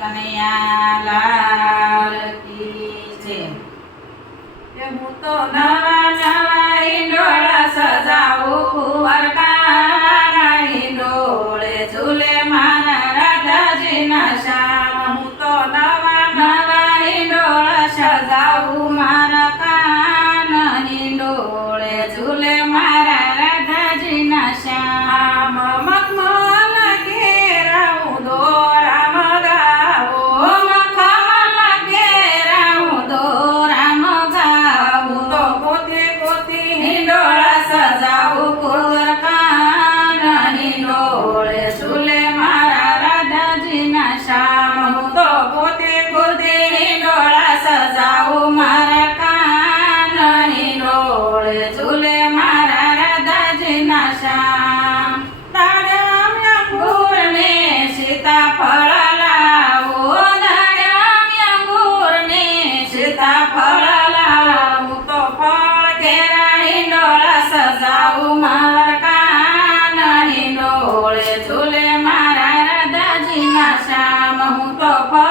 કનૈયા લાલ કી જય. કે હું તો નવા નવા હિંડોળા સજાવું કુંવરકાના હિંડોળે ઝૂલે મારા રાધાજીના શ્યામ. હું તો નવા નવા હિંડોળા સજાવું મારા કાના હિંડોળે ઝૂલે મારા રાધાજીના શ્યામ. મખમલ ઘેરા હું દોરા મગાવો, મખમલ ઘેરા હું દોરા મગાવું. તો ગોતી ગોતી હિંડોળા સજાવું કુંવરકાના હિંડોળે ઝૂલે મારા રાધાજીના શ્યામ. હું તો ગોતી ગોતી હિંડોળા સજાવું મારા કાના હિંડોળે ઝૂલે મારા રાધાજીના શ્યામ. દાડમ અંગૂરને સીતાફળ લાવો, દાડમ અંગૂરને સીતાફળ લાવું. તો ફળ ઘેરા હિંડોળા સજાવું મારા કાના હિંડોળે ઝૂલે મારા રાધાજીના શ્યામ. હું તો ફળ